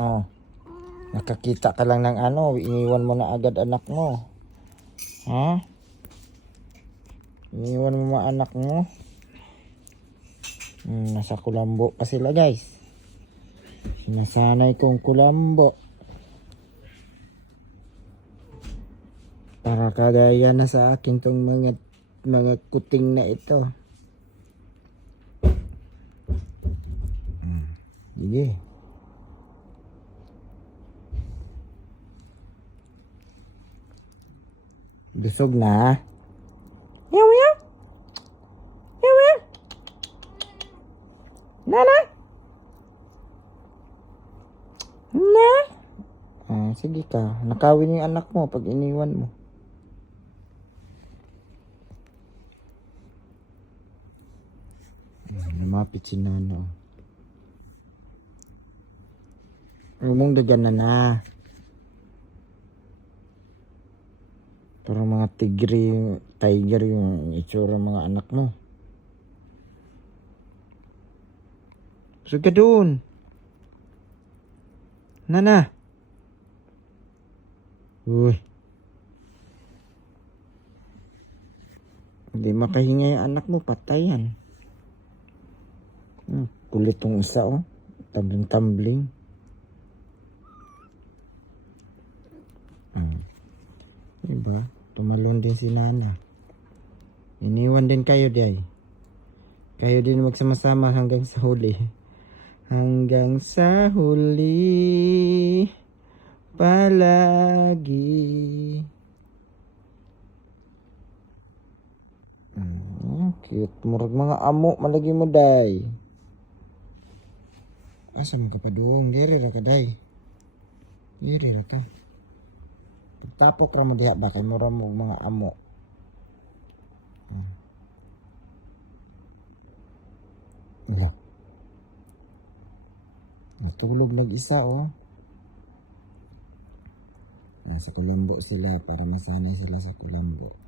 Oh. Nakakita ka lang ng ano, iniwan mo na agad anak mo. Ha? Iniwan mo mga anak mo. Hmm, nasa kulambo pa sila guys. Nasanay kong kulambo. Para kagaya na sa akin tong mga mga kuting na ito. Sige. Busog na. Meow meow. Meow meow. Nana. Na. Ah, sige ka. Nakawin yung anak mo pag iniwan mo. Lumapit si Nano. Umong dagan na na. Parang mga yung- tiger yung itsura mga anak mo. Busog ka doon. Nana. Uy. Hindi makahinga yung anak mo, patay yan. Hmm, kulit tong isa oh. Tumbling-tumbling. Hmm. Diba? Tumalon din si Nana. Iniwan din kayo, day. Kayo din magsama-sama hanggang sa huli. Hanggang sa huli. Palagi. Mm, cute. Murag mga amo. Malagi mo, day. Asa mo ka pa doon? Giri ra ka, day. Giri ra ka. Tapok ra mo diha ba kay mura mo mga amo. Hmm. Yeah. Natulog mag-isa oh. Nasa kulambo sila para masanay sila sa kulambo.